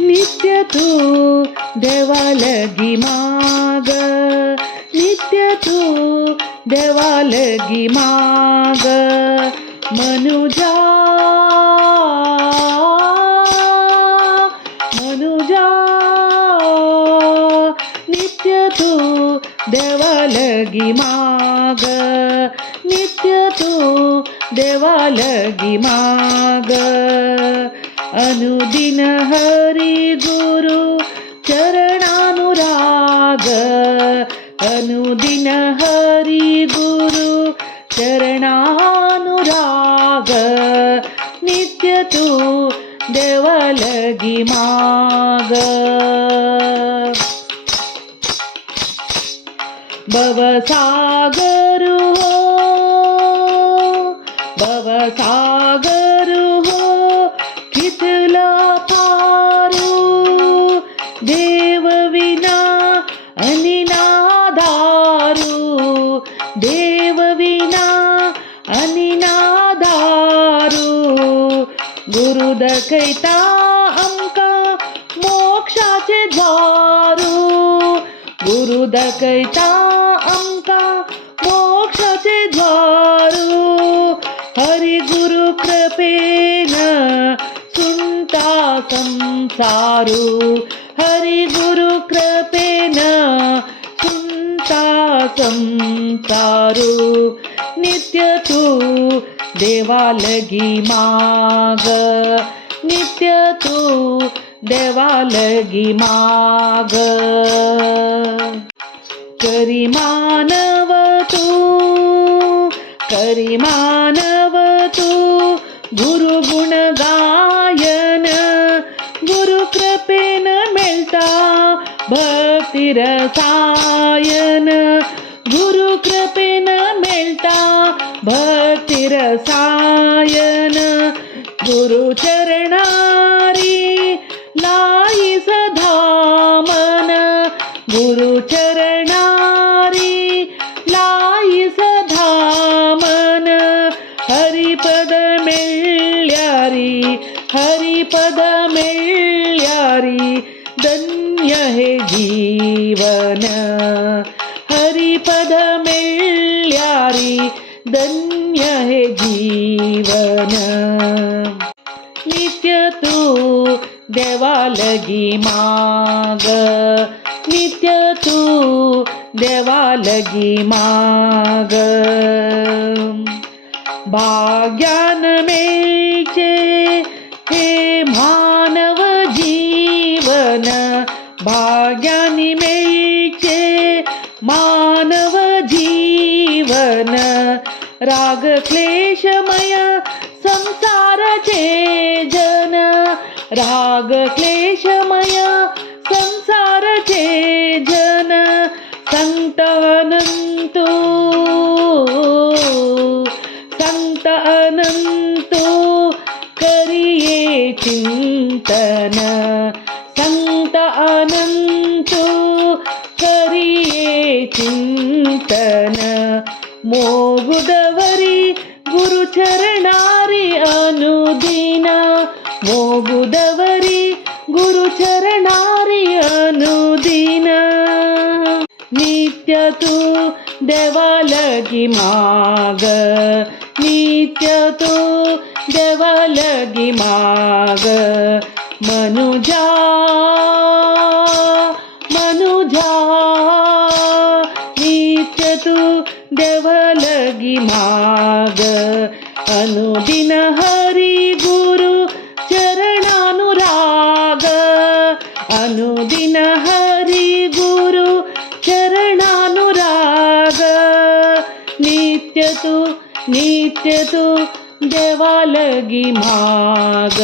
नित्य तू देवालगी माग, नित्य तू देवालगी माग. मनुजा मनुजा नित्य तू देवालगी माग, नित्य तू देवालगी माग. अनुदिन हरी गुरु चरणानुराग, अनुदिन हरी गुरु चरणानुराग. नित्य तू देवालगी माग. भवसागर हो, भवसागर हो, कितला पारू. देव विना अनिनादारू, देव विना अनिनादारू. गुरु दाखयता आमकां मोक्षाचे द्वारू, गुरु दाखयता आमकां मोक्षाचे द्वारू. हरी गुरु कृपेन सुनता संसारू, हरी गुरु कृपेन सुनता संसारू. नित्य तू देवालगी माग, नित्य तू देवालगी माग. करी मानव तू, करी मानव तू गुरु गुण गायन. गुरु कृपेन मिळता भक्ती रसायन, गुरु कृपेन मिळता भक्ती रसायन. गुरु चरणारी लाई सदा मन, गुरु चरणारी लाई सदा मन. हरिपद मिळ्यारी, हरिपद मिळ्यारी धन्य हे जीवन. हरिपद मिळ्यारी धन्य हे जीवन. नित्य तू देवालगी माग, नित्य तू देवालगी माग. भाग्यान मिळचे हे मानव जीवन, भाग्यानी मिळचे मानव जीवन. राग क्लेशमय संसाराचे जन, राग क्लेशमय संसाराचे जन. संत अनंतो, संत अनंतो करिये चिंतन, संत अनंतो करिये चिंतन. मोगुदवरी गुरु चरणारी अनुदिन, मोगुदवरी गुरु चरणारी अनुदिन. नित्य तू देवालगी माग, नित्य तू देवालगी माग. मनुजा मनुजा नित्य तू देवालगी माग. अनुदिन हरी गुरु चरणानुराग, अनुदिन हरी गुरु चरणानुराग. नित्य तू देवालगी माग.